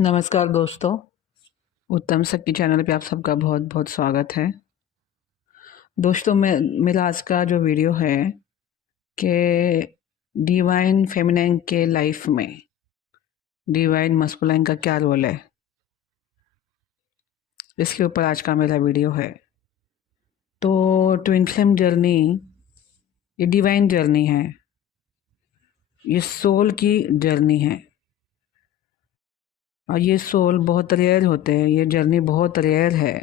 नमस्कार दोस्तों। उत्तम शक्ति चैनल पे आप सबका बहुत बहुत स्वागत है। दोस्तों, मेरा आज का जो वीडियो है कि डिवाइन फेमिनाइन के लाइफ में डिवाइन मस्कुलाइन का क्या रोल है, इसके ऊपर आज का मेरा वीडियो है। तो ट्विन फ्लेम जर्नी ये डिवाइन जर्नी है, ये सोल की जर्नी है। और ये सोल बहुत रेयर होते हैं, ये जर्नी बहुत रेयर है।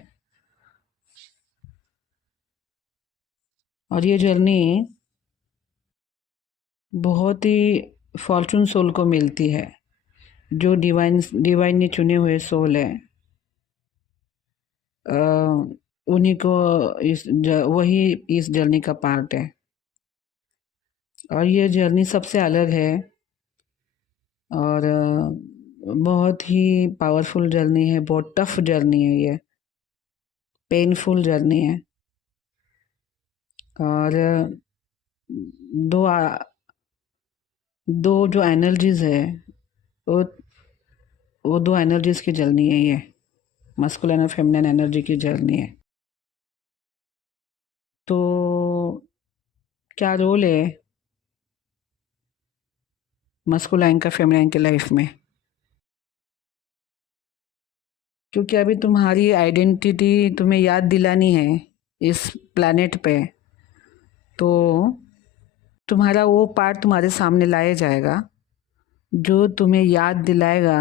और ये जर्नी बहुत ही फॉर्चून सोल को मिलती है। जो डिवाइन ने चुने हुए सोल है, उन्हीं को वही इस जर्नी का पार्ट है। और ये जर्नी सबसे अलग है और बहुत ही पावरफुल जर्नी है, बहुत टफ जर्नी है, ये पेनफुल जर्नी है। और दो दो जो एनर्जीज है, वो वो दो एनर्जीज की जर्नी है, ये मस्कुलिन और फेमिनिन एनर्जी की जर्नी है। तो क्या रोल है मस्कुलाइन का फेमिनाइन के लाइफ में? क्योंकि अभी तुम्हारी आइडेंटिटी तुम्हें याद दिलानी है इस प्लैनेट पे, तो तुम्हारा वो पार्ट तुम्हारे सामने लाया जाएगा जो तुम्हें याद दिलाएगा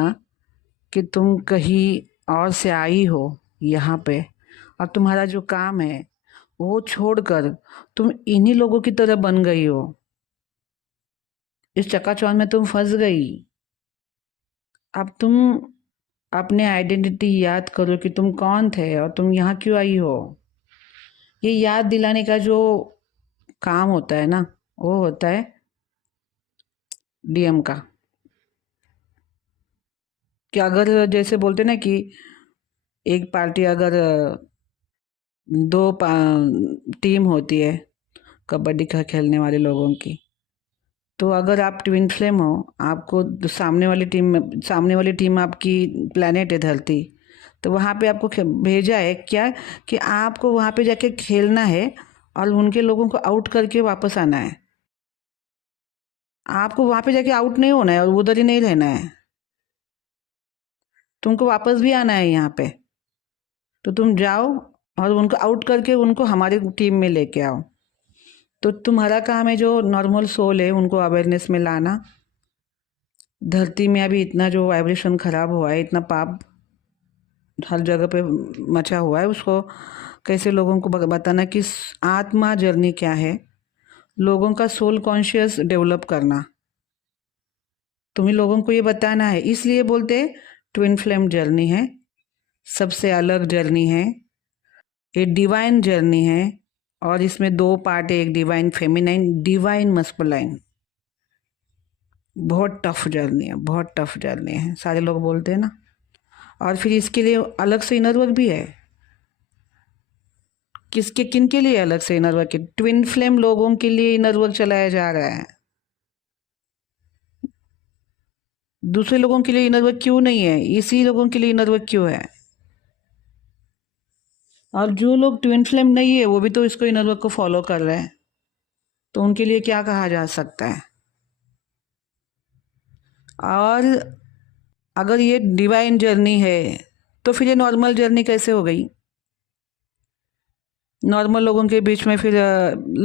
कि तुम कहीं और से आई हो यहाँ पे, और तुम्हारा जो काम है वो छोड़कर तुम इन्हीं लोगों की तरह बन गई हो। इस चकाचौंध में तुम फंस गई। अब तुम अपने आइडेंटिटी याद करो कि तुम कौन थे और तुम यहाँ क्यों आई हो। ये याद दिलाने का जो काम होता है ना, वो होता है डीएम का। कि अगर जैसे बोलते ना कि एक पार्टी अगर टीम होती है कबड्डी का खेलने वाले लोगों की, तो अगर आप ट्विन फ्लेम हो, आपको सामने वाली टीम आपकी प्लेनेट है धरती, तो वहाँ पे आपको भेजा है क्या कि आपको वहाँ पे जाके खेलना है और उनके लोगों को आउट करके वापस आना है। आपको वहाँ पे जाके आउट नहीं होना है और उधर ही नहीं रहना है, तुमको वापस भी आना है यहाँ पे। तो तुम जाओ और उनको आउट करके उनको हमारी टीम में लेके आओ। तो तुम्हारा काम है जो नॉर्मल सोल है उनको अवेयरनेस में लाना। धरती में अभी इतना जो वाइब्रेशन खराब हुआ है, इतना पाप हर जगह पे मचा हुआ है, उसको कैसे लोगों को बताना कि आत्मा जर्नी क्या है, लोगों का सोल कॉन्शियस डेवलप करना, तुम्हें लोगों को ये बताना है। इसलिए बोलते ट्विन फ्लेम जर्नी है, सबसे अलग जर्नी है, ये डिवाइन जर्नी है। और इसमें दो पार्ट है, एक डिवाइन फेमिनाइन, डिवाइन मस्कुलाइन। बहुत टफ जर्नी है, बहुत टफ जर्नी है, सारे लोग बोलते हैं ना। और फिर इसके लिए अलग से इनर वर्क भी है। किन के लिए अलग से इनर वर्क है? ट्विन फ्लेम लोगों के लिए इनर वर्क चलाया जा रहा है। दूसरे लोगों के लिए इनर वर्क क्यों नहीं है? इसी लोगों के लिए इनर वर्क क्यों है? और जो लोग ट्विन फ्लेम नहीं है वो भी तो इसको इनर वर्क को फॉलो कर रहे हैं, तो उनके लिए क्या कहा जा सकता है? और अगर ये डिवाइन जर्नी है तो फिर ये नॉर्मल जर्नी कैसे हो गई? नॉर्मल लोगों के बीच में फिर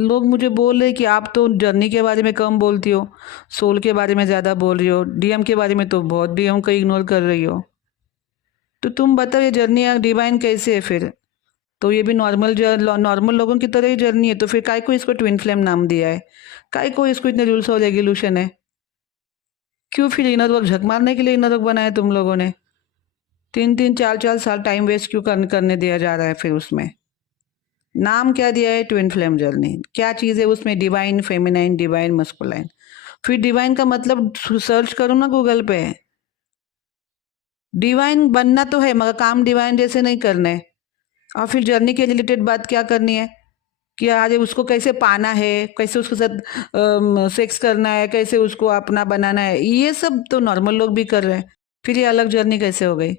लोग मुझे बोल रहे कि आप तो जर्नी के बारे में कम बोलती हो, सोल के बारे में ज़्यादा बोल रही हो, डीएम के बारे में तो बहुत डीएम को इग्नोर कर रही हो। तो तुम बताओ ये जर्नी डिवाइन कैसे है फिर? तो ये भी नॉर्मल लोगों की तरह ही जर्नी है, तो फिर काय को इसको ट्विन फ्लेम नाम दिया है? काय को इसको इतने रूल्स और रेगुलेशन है? क्यों फिर इनर वर्क झक मारने के लिए इनर वर्क बनाया तुम लोगों ने? 3-3 4-4 साल टाइम वेस्ट क्यों करने दिया जा रहा है? फिर उसमें नाम क्या दिया है? Twin flame journey. क्या चीज़ है उसमें? Divine feminine, divine masculine. फिर डिवाइन का मतलब सर्च करो ना गूगल पे। डिवाइन बनना तो है मगर काम डिवाइन जैसे नहीं करने। और फिर जर्नी के रिलेटेड बात क्या करनी है कि आज उसको कैसे पाना है, कैसे उसके साथ सेक्स करना है, कैसे उसको अपना बनाना है, ये सब तो नॉर्मल लोग भी कर रहे हैं। फिर ये अलग जर्नी कैसे हो गई?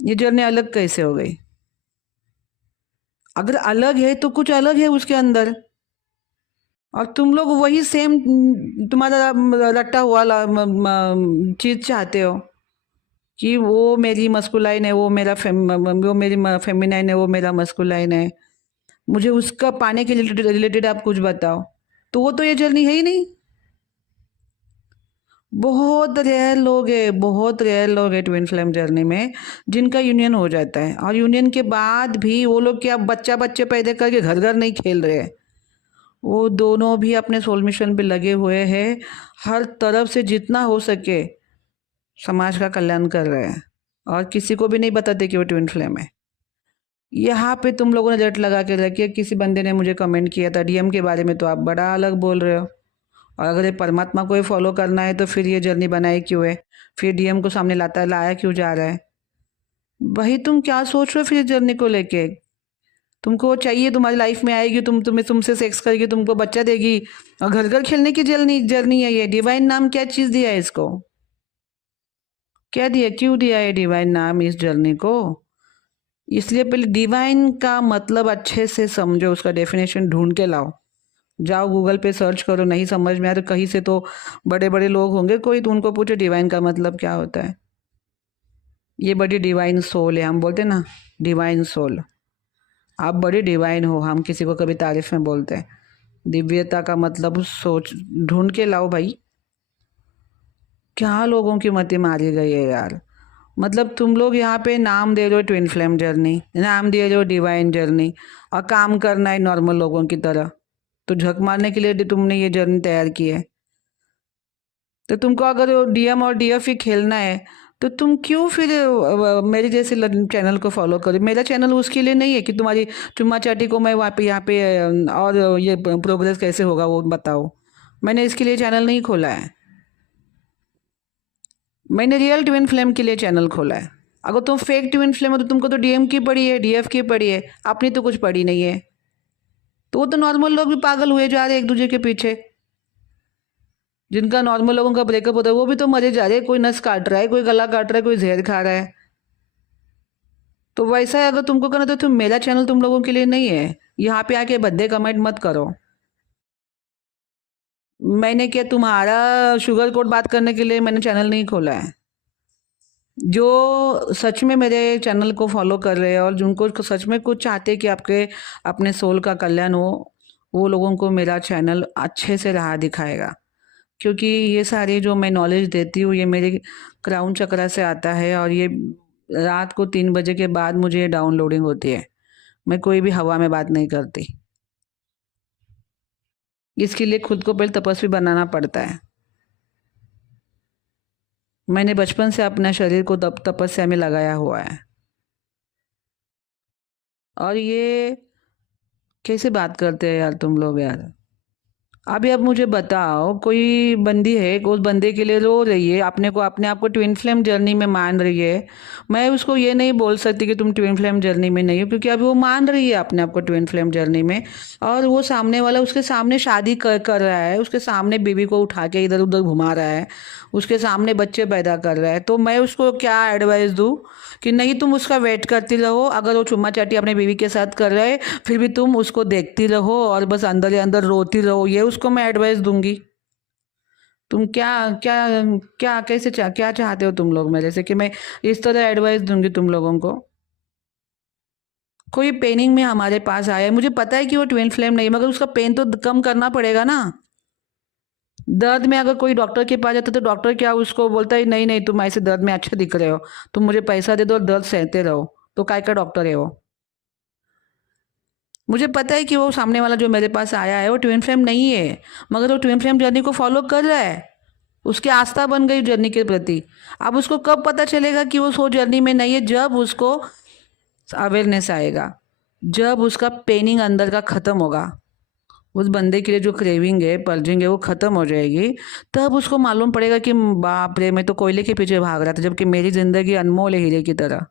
ये जर्नी अलग कैसे हो गई? अगर अलग है तो कुछ अलग है उसके अंदर, और तुम लोग वही सेम तुम्हारा रट्टा हुआ चीज चाहते हो कि वो मेरी मस्कुलाइन है, वो मेरा वो मेरी फेमिनाइन है, वो मेरा मस्कुलाइन है। मुझे उसका पाने के रिलेटेड आप कुछ बताओ। तो वो तो ये जर्नी है ही नहीं। बहुत रेयर लोग हैं ट्विन फ्लेम जर्नी में जिनका यूनियन हो जाता है, और यूनियन के बाद भी वो लोग क्या बच्चे पैदा करके घर घर नहीं खेल रहे हैं। वो दोनों भी अपने सोल मिशन पे लगे हुए हैं, हर तरफ से जितना हो सके समाज का कल्याण कर रहे हैं, और किसी को भी नहीं बताते कि वो ट्विन फ्लेम है। यहाँ पे तुम लोगों ने रट लगा के रखी है। किसी बंदे ने मुझे कमेंट किया था डीएम के बारे में, तो आप बड़ा अलग बोल रहे हो। और अगर ये परमात्मा को ही फॉलो करना है तो फिर ये जर्नी बनाई क्यों है? फिर डीएम को सामने लाया क्यों जा रहा है? वही तुम क्या सोच रहे हो फिर जर्नी को लेके? तुमको चाहिए, तुम्हारी लाइफ में आएगी, तुमसे सेक्स करेगी, तुमको बच्चा देगी, और घर घर खेलने की जर्नी जर्नी है ये? डिवाइन नाम क्या चीज दिया है इसको? क्या दिया, क्यों दिया है डिवाइन नाम इस जर्नी को? इसलिए पहले डिवाइन का मतलब अच्छे से समझो, उसका डेफिनेशन ढूंढ के लाओ। जाओ गूगल पे सर्च करो, नहीं समझ में आया तो कहीं से तो बड़े बड़े लोग होंगे कोई, तो उनको पूछो डिवाइन का मतलब क्या होता है। ये बड़ी डिवाइन सोल है, हम बोलते हैं ना डिवाइन सोल। आप बड़ी डिवाइन हो, हम किसी को कभी तारीफ में बोलते हैं। दिव्यता का मतलब सोच ढूंढ के लाओ भाई। क्या लोगों की मति मारी गई है यार। मतलब तुम लोग यहाँ पे नाम दे रहे हो ट्विन फ्लेम जर्नी, नाम दे रहे हो डिवाइन जर्नी, और काम करना है नॉर्मल लोगों की तरह। तो झक मारने के लिए तुमने ये जर्नी तैयार की है। तो तुमको अगर डीएम और डीएफ ही खेलना है तो तुम क्यों फिर मेरे जैसे चैनल को फॉलो करो? मेरा चैनल उसके लिए नहीं है कि तुम्हारी चुम्मा चाटी को मैं वहाँ पे यहाँ पे और ये प्रोग्रेस कैसे होगा वो बताओ। मैंने इसके लिए चैनल नहीं खोला है। मैंने रियल ट्विन फ्लेम के लिए चैनल खोला है। अगर तुम फेक ट्विन फ्लेम हो तो तुमको तो डीएम की पड़ी है, डीएफ की पड़ी है, अपनी तो कुछ पड़ी नहीं है। तो वो तो नॉर्मल लोग भी पागल हुए जा रहे हैं एक दूसरे के पीछे। जिनका नॉर्मल लोगों का ब्रेकअप होता है वो भी तो मरे जा रहे हैं। कोई नस काट रहा है, कोई गला काट रहा है, कोई जहर खा रहा है। तो वैसा है, अगर तुमको करना तो मेरा चैनल तुम लोगों के लिए नहीं है। यहाँ पे आके भद्दे कमेंट मत करो। मैंने क्या तुम्हारा शुगर कोट बात करने के लिए मैंने चैनल नहीं खोला है। जो सच में मेरे चैनल को फॉलो कर रहे हैं और जिनको सच में कुछ चाहते हैं कि आपके अपने सोल का कल्याण हो, वो लोगों को मेरा चैनल अच्छे से राह दिखाएगा। क्योंकि ये सारे जो मैं नॉलेज देती हूँ ये मेरे क्राउन चक्रा से आता है, और ये रात को 3 बजे के बाद मुझे डाउनलोडिंग होती है। मैं कोई भी हवा में बात नहीं करती। इसके लिए खुद को पहले तपस्वी बनाना पड़ता है। मैंने बचपन से अपने शरीर को तपस्या में लगाया हुआ है। और ये कैसे बात करते हैं यार तुम लोग यार। अभी अब मुझे बताओ, कोई बंदी है, उस बंदे के लिए रो रही है, अपने आप को ट्विन फ्लेम जर्नी में मान रही है। मैं उसको ये नहीं बोल सकती कि तुम ट्विन फ्लेम जर्नी में नहीं हो, क्योंकि अभी वो मान रही है अपने आप को ट्विन फ्लेम जर्नी में। और वो सामने वाला उसके सामने शादी कर रहा है, उसके सामने बीवी को उठा के इधर उधर घुमा रहा है, उसके सामने बच्चे पैदा कर रहा है। तो मैं उसको क्या एडवाइस दूँ कि नहीं, तुम उसका वेट करती रहो। अगर वो चुम्मा चाटी अपने बीवी के साथ कर रहा है फिर भी तुम उसको देखती रहो और बस अंदर ही अंदर रोती रहो, ये उसको मैं एडवाइस दूंगी। तुम क्या क्या क्या कैसे क्या चाहते हो तुम लोग मेरे से कि मैं इस तरह एडवाइस दूंगी तुम लोगों को? कोई पेनिंग में हमारे पास आया है, मुझे पता है कि वो ट्विन फ्लेम नहीं, मगर उसका पेन तो कम करना पड़ेगा ना। दर्द में अगर कोई डॉक्टर के पास जाता तो डॉक्टर क्या उसको बोलता है, नहीं नहीं तुम ऐसे दर्द में अच्छे दिख रहे हो, तुम मुझे पैसा दे दो और दर्द सहते रहो। तो काय का डॉक्टर है वो? मुझे पता है कि वो सामने वाला जो मेरे पास आया है वो ट्विन फ्लेम नहीं है, मगर वो ट्विन फ्लेम जर्नी को फॉलो कर रहा है। उसकी आस्था बन गई जर्नी के प्रति। अब उसको कब पता चलेगा कि वो सो जर्नी में नहीं है? जब उसको अवेयरनेस आएगा, जब उसका पेनिंग अंदर का खत्म होगा, उस बंदे के लिए जो क्रेविंग है, पर्जिंग है, वो खत्म हो जाएगी। तब उसको मालूम पड़ेगा कि बाप रे, मैं तो कोयले के पीछे भाग रहा था जबकि मेरी जिंदगी अनमोल है हीरे की तरह।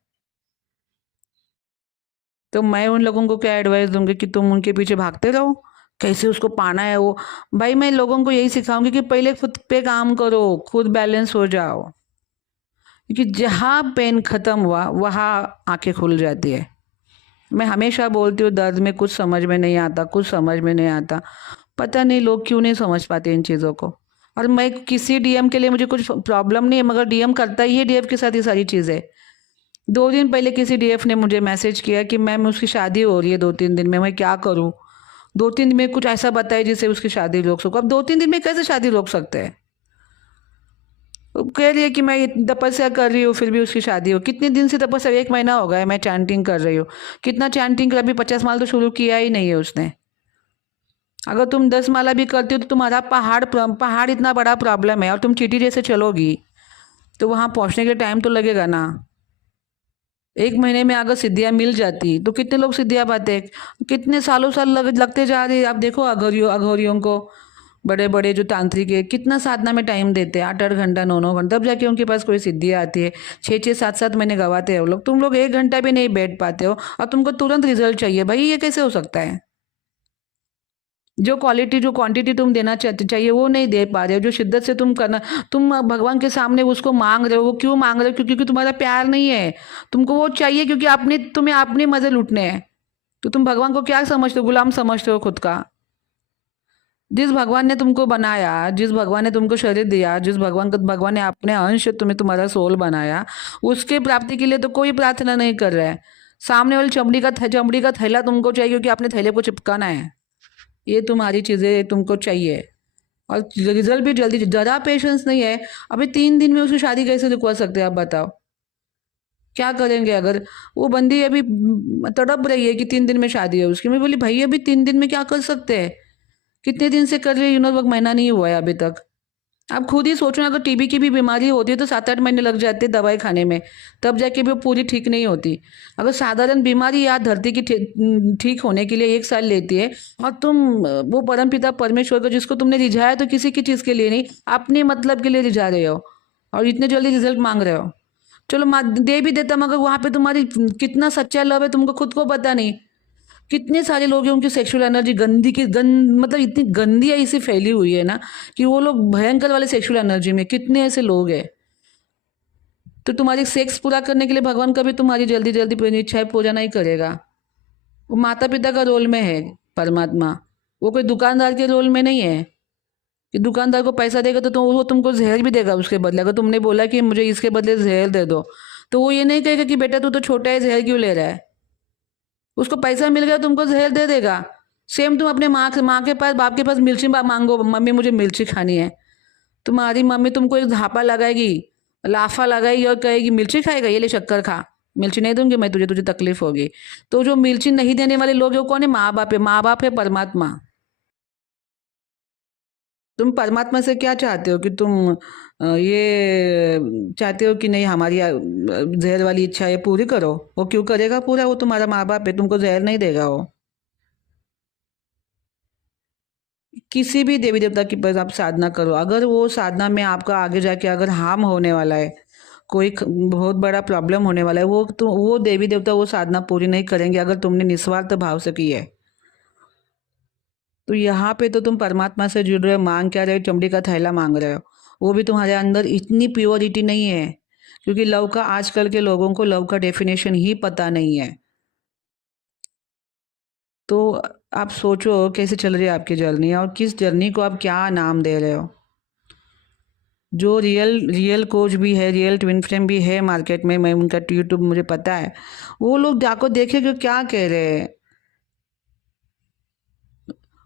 तो मैं उन लोगों को क्या एडवाइस दूंगी कि तुम उनके पीछे भागते रहो, कैसे उसको पाना है वो। भाई मैं लोगों को यही सिखाऊंगी कि पहले खुद पे काम करो, खुद बैलेंस हो जाओ। क्योंकि जहाँ पेन ख़त्म हुआ वहाँ आंखें खुल जाती है। मैं हमेशा बोलती हूँ दर्द में कुछ समझ में नहीं आता, कुछ समझ में नहीं आता। पता नहीं लोग क्यों नहीं समझ पाते इन चीज़ों को। और मैं किसी डीएम के लिए मुझे कुछ प्रॉब्लम नहीं है, मगर डीएम करता ही है डीएफ के साथ ये सारी चीज़ें। 2 दिन पहले किसी डीएफ ने मुझे मैसेज किया कि मैम उसकी शादी हो रही है 2-3 दिन में, मैं क्या करूँ? 2-3 दिन में कुछ ऐसा बताए जिससे उसकी शादी रोक सकूँ। अब 2-3 दिन में कैसे शादी रोक सकते हैं? वो कह रही है कि मैं तपस्या कर रही हूँ फिर भी उसकी शादी हो। कितने दिन से तपस्या? 1 महीना हो गया है मैं चैंटिंग कर रही हूँ। कितना चैंटिंग कर? अभी 50 माल तो शुरू किया ही नहीं है उसने। अगर तुम 10 माला भी करती हो तो तुम्हारा पहाड़ इतना बड़ा प्रॉब्लम है और तुम चींटी जैसे चलोगी तो वहाँ पहुँचने के टाइम तो लगेगा ना। 1 महीने में अगर सिद्धियाँ मिल जाती तो कितने लोग सिद्धियाँ पाते? कितने सालों साल लगते जा रहे हैं। आप देखो अघोरियों को, बड़े बड़े जो तांत्रिक है कितना साधना में टाइम देते हैं, 8-8 घंटा 9-9 घंटा, तब जाके उनके पास कोई सिद्धि आती है। 6-6 7-7 महीने गवाते हैं वो लोग। तुम लोग 1 घंटा भी नहीं बैठ पाते हो और तुमको तुरंत रिजल्ट चाहिए। भाई ये कैसे हो सकता है? जो क्वालिटी जो क्वांटिटी तुम देना चाहिए वो नहीं दे पा रहे हो। जो शिद्दत से तुम करना, तुम भगवान के सामने उसको मांग रहे हो। वो क्यों मांग रहे हो? क्योंकि तुम्हारा प्यार नहीं है। तुमको वो चाहिए क्योंकि तुम्हें अपने मजे लूटने हैं। तो तुम भगवान को क्या समझते हो? गुलाम समझते हो खुद का। जिस भगवान ने तुमको बनाया, जिस भगवान ने तुमको शरीर दिया, जिस भगवान ने अपने अंश तुम्हें तुम्हारा सोल बनाया, उसके प्राप्ति के लिए तो कोई प्रार्थना नहीं कर रहा है। सामने वाली चमड़ी का थैला तुमको चाहिए क्योंकि अपने थैले को चिपकाना है। ये तुम्हारी चीज़ें तुमको चाहिए और रिजल्ट भी जल्दी। ज़रा पेशेंस नहीं है। अभी 3 दिन में उसकी शादी कैसे रुकवा सकते हैं आप बताओ? क्या करेंगे? अगर वो बंदी अभी तड़प रही है कि 3 दिन में शादी है उसकी, मैं बोली भाई अभी 3 दिन में क्या कर सकते हैं? कितने दिन से कर रही है? महीना नहीं हुआ है अभी तक। आप खुद ही सोचो ना, अगर टीबी की भी बीमारी होती है तो 7-8 महीने लग जाते हैं दवाई खाने में, तब जाके भी वो पूरी ठीक नहीं होती। अगर साधारण बीमारी या धरती की ठीक होने के लिए 1 साल लेती है, और तुम वो परमपिता परमेश्वर को जिसको तुमने रिझाया तो किसी की चीज़ के लिए नहीं, अपने मतलब के लिए रिझा रहे हो और इतने जल्दी रिजल्ट मांग रहे हो। चलो दे भी देता, मगर वहाँ पे तुम्हारी कितना सच्चा लव है तुमको खुद को पता नहीं। कितने सारे लोग हैं उनकी सेक्सुअल एनर्जी मतलब इतनी गंदी ऐसी फैली हुई है ना कि वो लोग भयंकर वाले सेक्सुअल एनर्जी में, कितने ऐसे लोग हैं। तो तुम्हारी सेक्स पूरा करने के लिए भगवान कभी तुम्हारी जल्दी जल्दी पूरी इच्छाएं पूरा नहीं करेगा। वो माता पिता का रोल में है परमात्मा। वो कोई दुकानदार के रोल में नहीं है कि दुकानदार को पैसा देगा तो वो तुमको जहर भी देगा उसके बदले। अगर तुमने बोला कि मुझे इसके बदले जहर दे दो, तो वो ये नहीं कहेगा कि बेटा तू तो छोटा है, जहर क्यों ले रहा है। उसको पैसा मिल गया, तुमको जहर दे देगा। सेम तुम अपने माँ के पास, बाप के पास मिर्ची मांगो, मम्मी मुझे मिर्ची खानी है। तुम्हारी मम्मी तुमको एक झापा लगाएगी, लाफा लगाएगी और कहेगी मिर्ची खाएगा, ये ले शक्कर खा। मिर्ची नहीं दूंगी मैं तुझे, तुझे तकलीफ होगी। तो जो मिर्ची नहीं देने वाले लोग हैं वो कौन है? माँ बाप है। माँ बाप है परमात्मा। तुम परमात्मा से क्या चाहते हो? कि तुम ये चाहते हो कि नहीं हमारी जहर वाली इच्छा है पूरी करो। वो क्यों करेगा पूरा? वो तुम्हारा माँ बाप है, तुमको जहर नहीं देगा वो। किसी भी देवी देवता के पास आप साधना करो, अगर वो साधना में आपका आगे जाके अगर हार्म होने वाला है, कोई बहुत बड़ा प्रॉब्लम होने वाला है, वो देवी देवता वो साधना पूरी नहीं करेंगे अगर तुमने निस्वार्थ भाव से की है। तो यहाँ पे तो तुम परमात्मा से जुड़ रहे हो, मांग क्या रहे हो? चमड़ी का थैला मांग रहे हो। वो भी तुम्हारे अंदर इतनी प्योरिटी नहीं है, क्योंकि लव का, आजकल के लोगों को लव का डेफिनेशन ही पता नहीं है। तो आप सोचो कैसे चल रही है आपकी जर्नी और किस जर्नी को आप क्या नाम दे रहे हो। जो रियल रियल कोच भी है, रियल ट्विन फ्लेम भी है मार्केट में, मैं उनका यूट्यूब मुझे पता है, वो लोग जाको देखे कि क्या कह रहे हैं।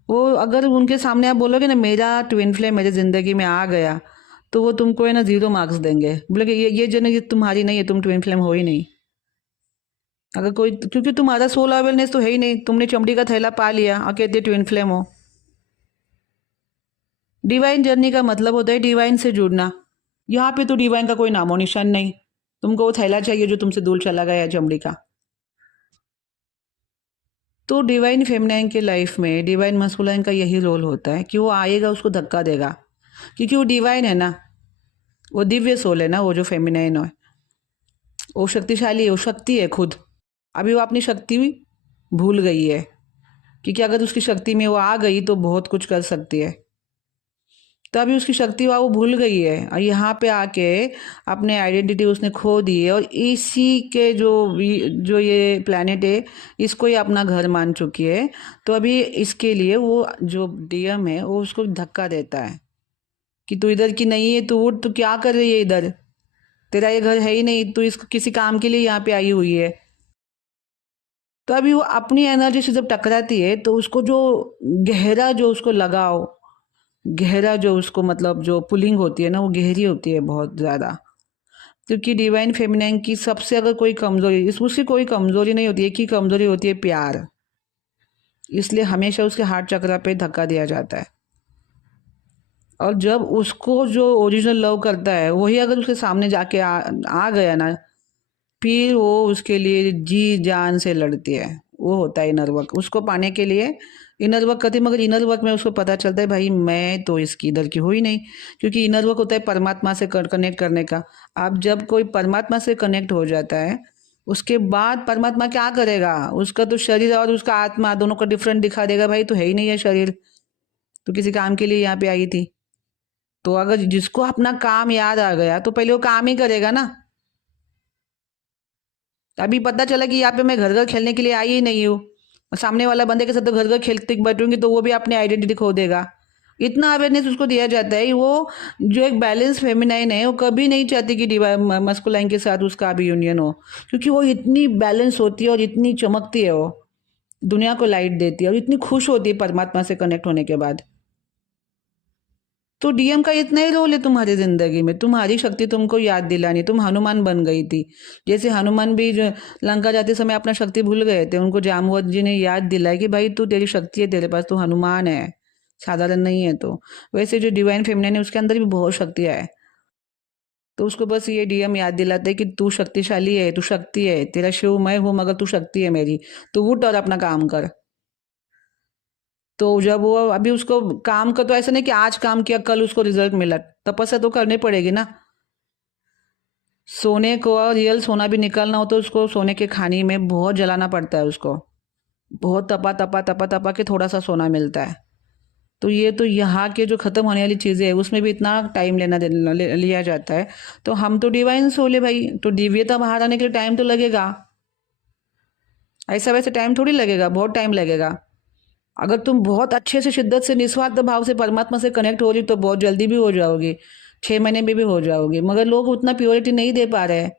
वो अगर उनके सामने आप बोलोगे ना मेरा ट्विन फ्लेम मेरी ज़िंदगी में आ गया, तो वो तुमको है ना 0 मार्क्स देंगे। बोले कि ये जर्नी तुम्हारी नहीं है, तुम ट्विन फ्लेम हो ही नहीं। अगर कोई, क्योंकि तुम्हारा सोल अवेयरनेस तो है ही नहीं, तुमने चमड़ी का थैला पा लिया और कहते ट्विन फ्लेम हो। डिवाइन जर्नी का मतलब होता है डिवाइन से जुड़ना। यहाँ पे तो डिवाइन का कोई नामो निशान नहीं। तुमको वो थैला चाहिए जो तुमसे दूर चला गया है चमड़ी का। तो डिवाइन फेमिनाइन के लाइफ में डिवाइन मस्कुलाइन का यही रोल होता है कि वो आएगा, उसको धक्का देगा, क्योंकि वो डिवाइन है ना, वो दिव्य सोल है ना, वो जो फेमिनाइन है वो शक्तिशाली है, वो शक्ति है खुद। अभी वो अपनी शक्ति भूल गई है, क्योंकि अगर उसकी शक्ति में वो आ गई तो बहुत कुछ कर सकती है। तो अभी उसकी शक्ति वो भूल गई है और यहाँ पे आके अपने आइडेंटिटी उसने खो दी है और इसी के जो ये प्लैनेट है इसको ही अपना घर मान चुकी है। तो अभी इसके लिए वो जो डीएम है वो उसको धक्का देता है कि तू इधर की नहीं है, तू उठ, तू क्या कर रही है इधर, तेरा ये घर है ही नहीं, तू इसको किसी काम के लिए यहाँ पे आई हुई है। तो अभी वो अपनी एनर्जी से जब टकराती है तो उसको जो गहरा जो उसको लगाव, गहरा जो उसको मतलब जो पुलिंग होती है ना वो गहरी होती है बहुत ज़्यादा। क्योंकि डिवाइन फेमिनाइन की सबसे अगर कोई कमज़ोरी, उसकी कोई कमज़ोरी नहीं होती है, एक ही कमज़ोरी होती है प्यार। इसलिए हमेशा उसके हार्ट चक्र पे धक्का दिया जाता है। और जब उसको जो ओरिजिनल लव करता है वही अगर उसके सामने जाके आ गया ना, फिर वो उसके लिए जी जान से लड़ती है। वो होता है इनर वर्क, उसको पाने के लिए इनर वर्क करती है। मगर इनर वर्क में उसको पता चलता है भाई मैं तो इसकी इधर की हुई नहीं, क्योंकि इनर वर्क होता है परमात्मा से कनेक्ट करने का। अब जब कोई परमात्मा से कनेक्ट हो जाता है उसके बाद परमात्मा क्या करेगा, उसका तो शरीर और उसका आत्मा दोनों को डिफरेंट दिखा देगा। भाई तो है ही नहीं है शरीर, तो किसी काम के लिए यहाँ पे आई थी। तो अगर जिसको अपना काम याद आ गया तो पहले वो काम ही करेगा ना। अभी पता चला कि यहाँ पे मैं घर घर खेलने के लिए आई ही नहीं हूँ और सामने वाला बंदे के साथ तो घर घर खेलते बैठूंगी तो वो भी अपनी आइडेंटिटी खो देगा। इतना अवेयरनेस उसको दिया जाता है। वो जो एक बैलेंस फेमिनाइन है वो कभी नहीं चाहती कि मस्कुलाइन के साथ उसका अभी यूनियन हो, क्योंकि वो इतनी बैलेंस होती है और इतनी चमकती है, वो दुनिया को लाइट देती है और इतनी खुश होती है परमात्मा से कनेक्ट होने के बाद। तो डीएम का इतना ही रोल है तुम्हारी जिंदगी में, तुम्हारी शक्ति तुमको याद दिलानी। तुम हनुमान बन गई थी, जैसे हनुमान भी जो लंका जाते समय अपना शक्ति भूल गए थे, उनको जामवंत जी ने याद दिलाई कि भाई तू, तेरी शक्ति है, तेरे पास तू हनुमान है, साधारण नहीं है। तो वैसे जो डिवाइन फेमिनिन है उसके अंदर भी बहुत शक्तियाँ है। तो उसको बस ये डीएम याद दिलाते है कि तू शक्तिशाली है, तू शक्ति है, तेरा शिव मैं हूँ मगर तू शक्ति है मेरी, तू उठ और अपना काम कर। तो जब वो अभी उसको काम का, तो ऐसा नहीं कि आज काम किया कल उसको रिजल्ट मिला, तपस्या तो करनी पड़ेगी ना। सोने को रियल सोना भी निकालना हो तो उसको सोने के खानी में बहुत जलाना पड़ता है, उसको बहुत तपा तपा तपा तपा के थोड़ा सा सोना मिलता है। तो ये तो यहाँ के जो खत्म होने वाली चीजें है उसमें भी इतना टाइम लिया जाता है। तो हम तो डिवाइन सोल है भाई, तो दिव्यता बाहर आने के लिए टाइम तो लगेगा। ऐसा वैसे टाइम थोड़ी लगेगा, बहुत टाइम लगेगा। अगर तुम बहुत अच्छे से शिद्दत से निस्वार्थ भाव से परमात्मा से कनेक्ट हो रही तो बहुत जल्दी भी हो जाओगी, 6 महीने में भी हो जाओगी। मगर लोग उतना प्योरिटी नहीं दे पा रहे हैं,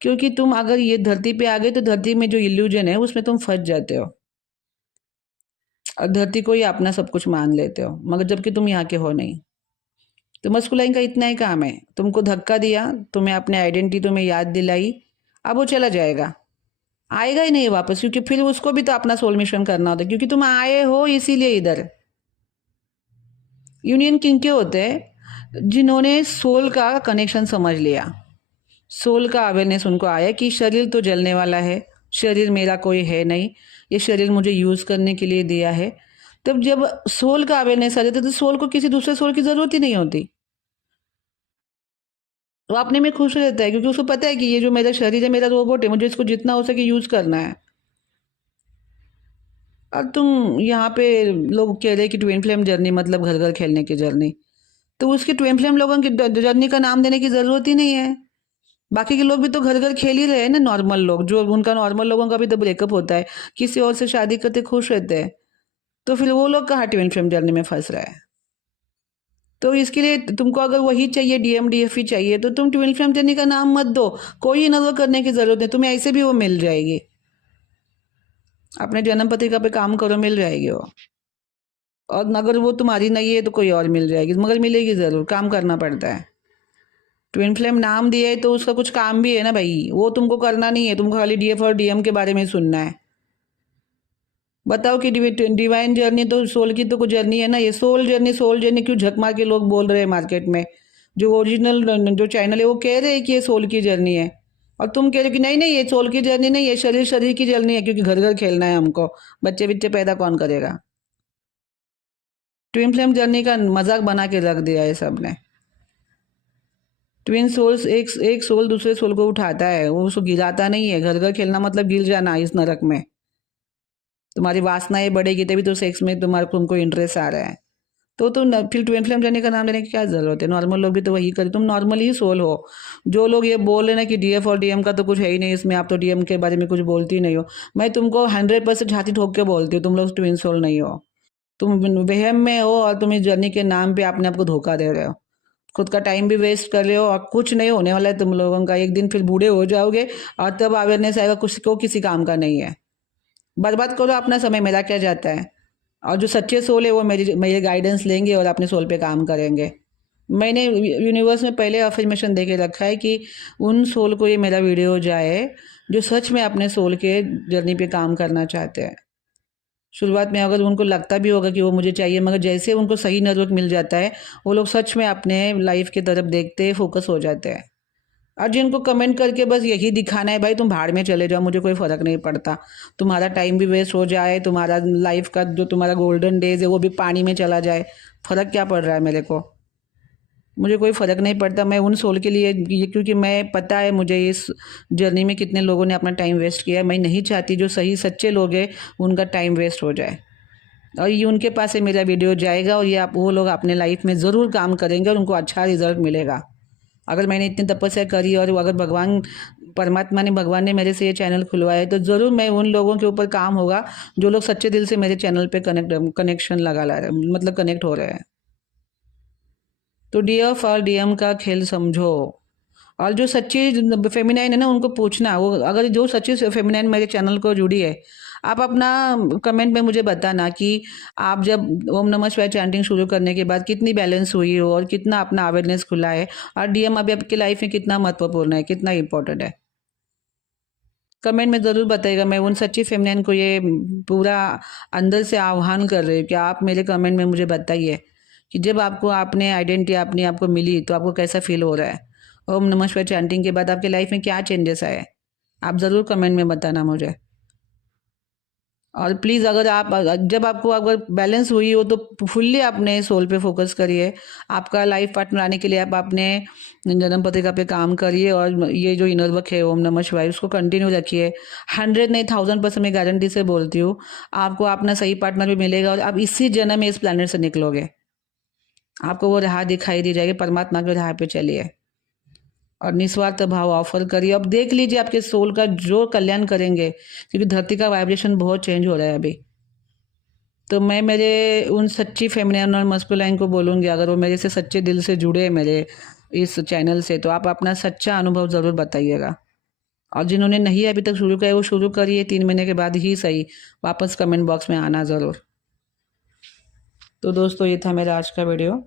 क्योंकि तुम अगर ये धरती पे आ गए तो धरती में जो इल्यूजन है उसमें तुम फंस जाते हो और धरती को ही अपना सब कुछ मान लेते हो, मगर जबकि तुम यहाँ के हो नहीं। तो मस्कुलाइन का इतना ही काम है, तुमको धक्का दिया, तुम्हें अपने आइडेंटिटी तुम्हें याद दिलाई, अब वो चला जाएगा, आएगा ही नहीं वापस, क्योंकि फिर उसको भी तो अपना सोल मिशन करना होता है, क्योंकि तुम आए हो इसीलिए इधर। यूनियन किनके होते हैं, जिन्होंने सोल का कनेक्शन समझ लिया, सोल का अवेयरनेस उनको आया कि शरीर तो जलने वाला है, शरीर मेरा कोई है नहीं, ये शरीर मुझे यूज करने के लिए दिया है। तब जब सोल का अवेयरनेस आ जाता है तो सोल को किसी दूसरे सोल की जरूरत ही नहीं होती, वो अपने में खुश रहता है, क्योंकि उसको पता है कि ये जो मेरा शरीर है मेरा रोबोट है, मुझे इसको जितना हो सके यूज करना है। अब तुम यहाँ पे लोग कह रहे हैं कि ट्विन फ्लेम जर्नी मतलब घर घर खेलने की जर्नी, तो उसकी ट्विन फ्लेम लोगों की जर्नी का नाम देने की जरूरत ही नहीं है। बाकी के लोग भी तो घर घर खेल ही रहे हैं ना, नॉर्मल लोग, जो उनका नॉर्मल लोगों का भी तो ब्रेकअप होता है, किसी और से शादी करते खुश रहते हैं, तो फिर वो लोग कहाँ ट्विन फ्लेम जर्नी में फंस रहे हैं। तो इसके लिए तुमको अगर वही चाहिए, डीएमडीएफ ही चाहिए, तो तुम ट्विन फ्लेम जर्नी का नाम मत दो, कोई इन्वॉल्व करने की जरूरत नहीं, तुम्हें ऐसे भी वो मिल जाएगी, अपने जन्म पत्रिका पे काम करो, मिल जाएगी वो। और अगर वो तुम्हारी नहीं है तो कोई और मिल जाएगी, मगर मिलेगी जरूर, काम करना पड़ता है। ट्विन फ्लेम नाम दिया है तो उसका कुछ काम भी है ना भाई, वो तुमको करना नहीं है, तुमको खाली डीएफ और डीएम के बारे में सुनना है। बताओ कि डिवाइन जर्नी तो सोल की तो कुछ जर्नी है ना, ये सोल जर्नी क्यों झक मार के लोग बोल रहे हैं मार्केट में। जो ओरिजिनल जो चैनल है वो कह रहे हैं कि ये सोल की जर्नी है, और तुम कह रहे हो कि नहीं नहीं ये सोल की जर्नी नहीं, ये शरीर शरीर की जर्नी है, क्योंकि घर घर खेलना है हमको, बच्चे बच्चे पैदा कौन करेगा। ट्विन फ्लेम जर्नी का मजाक बना के रख दिया है सबने। ट्विन सोल्स, एक एक सोल दूसरे सोल को उठाता है, वो उसको गिराता नहीं है। घर घर खेलना मतलब गिर जाना इस नरक में। तुम्हारी वासनाएं बढ़ेगी तभी तो सेक्स में तुमको इंटरेस्ट आ रहा है। तो फिर ट्विन फ्लेम जर्नी का नाम लेने की क्या ज़रूरत है? नॉर्मल लोग भी तो वही करें, तुम नॉर्मल ही सोल हो। जो लोग ये बोल रहे ना कि डीएफ और डीएम का तो कुछ है ही नहीं इसमें, आप तो डीएम के बारे में कुछ बोलती ही नहीं हो, मैं तुमको 100% छाती ठोक के बोलती हूँ, तुम लोग ट्विन सोल नहीं हो। तुम वहम में हो और तुम इस जर्नी के नाम पे अपने आप को धोखा दे रहे हो, खुद का टाइम भी वेस्ट कर रहे हो, और कुछ नहीं होने वाला है तुम लोगों का। एक दिन फिर बूढ़े हो जाओगे और तब अवेयरनेस आएगा, कुछ को किसी काम का नहीं है। बर्बाद करो अपना समय, मेरा क्या जाता है। और जो सच्चे सोल है वो मेरी गाइडेंस लेंगे और अपने सोल पे काम करेंगे। मैंने यूनिवर्स में पहले अफर्मेशन दे के रखा है कि उन सोल को ये मेरा वीडियो जाए जो सच में अपने सोल के जर्नी पे काम करना चाहते हैं। शुरुआत में अगर उनको लगता भी होगा कि वो मुझे चाहिए, मगर जैसे उनको सही नेटवर्क मिल जाता है वो लोग सच में अपने लाइफ की तरफ देखते फोकस हो जाते हैं। और जिनको कमेंट करके बस यही दिखाना है भाई तुम भाड़ में चले जाओ, मुझे कोई फ़र्क नहीं पड़ता, तुम्हारा टाइम भी वेस्ट हो जाए, तुम्हारा लाइफ का जो तुम्हारा गोल्डन डेज है वो भी पानी में चला जाए, फ़र्क क्या पड़ रहा है मेरे को? मुझे कोई फ़र्क नहीं पड़ता। मैं उन सोल के लिए ये, क्योंकि मैं पता है मुझे इस जर्नी में कितने लोगों ने अपना टाइम वेस्ट किया है। मैं नहीं चाहती जो सही सच्चे लोग हैं उनका टाइम वेस्ट हो जाए, और ये उनके पास से मेरा वीडियो जाएगा और ये वो लोग अपने लाइफ में ज़रूर काम करेंगे और उनको अच्छा रिजल्ट मिलेगा। अगर मैंने इतनी तपस्या करी और अगर भगवान ने मेरे से ये चैनल खुलवाया तो ज़रूर मैं उन लोगों के ऊपर काम होगा जो लोग सच्चे दिल से मेरे चैनल पे कनेक्शन लगा ला रहे, मतलब कनेक्ट हो रहे हैं। तो डीएफ और डीएम का खेल समझो। और जो सच्ची फेमिनाइन है ना उनको पूछना, वो अगर जो सच्ची फेमिनाइन मेरे चैनल को जुड़ी है, आप अपना कमेंट में मुझे बताना कि आप जब ओम नमः शिवाय चैंटिंग शुरू करने के बाद कितनी बैलेंस हुई हो और कितना अपना अवेयरनेस खुला है, और डीएम अभी आपकी लाइफ में कितना महत्वपूर्ण है, कितना इंपॉर्टेंट है। कमेंट में ज़रूर बताइएगा। मैं उन सच्ची फेमिनाइन को ये पूरा अंदर से आह्वान कर रही हूँ कि आप मेरे कमेंट में मुझे बताइए कि जब आपको आपने आइडेंटिटी अपनी आपको मिली तो आपको कैसा फील हो रहा है। ओम नमः शिवाय चैंटिंग के बाद आपकी लाइफ में क्या चेंजेस आए, आप ज़रूर कमेंट में बताना मुझे। और प्लीज़ अगर आप जब आपको अगर बैलेंस हुई हो तो फुल्ली अपने सोल पे फोकस करिए। आपका लाइफ पार्टनर आने के लिए आप अपने जन्म पत्रिका पे काम करिए, और ये जो इनर वर्क है ओम नमः शिवाय उसको कंटिन्यू रखिए। 100 नहीं 1000% मैं गारंटी से बोलती हूँ आपको अपना सही पार्टनर भी मिलेगा और आप इसी जन्म में इस प्लानट से निकलोगे। आपको वो राह दिखाई दी जाएगी, परमात्मा के राह पे चलिए और निस्वार्थ भाव ऑफर करिए। अब देख लीजिए आपके सोल का जो कल्याण करेंगे, क्योंकि धरती का वाइब्रेशन बहुत चेंज हो रहा है अभी। तो मैं मेरे उन सच्ची फेमिनिन और मस्कुलाइन को बोलूँगी, अगर वो मेरे से सच्चे दिल से जुड़े मेरे इस चैनल से, तो आप अपना सच्चा अनुभव ज़रूर बताइएगा। और जिन्होंने नहीं अभी तक शुरू किया वो शुरू करिए, 3 महीने के बाद ही सही वापस कमेंट बॉक्स में आना ज़रूर। तो दोस्तों ये था मेरा आज का वीडियो।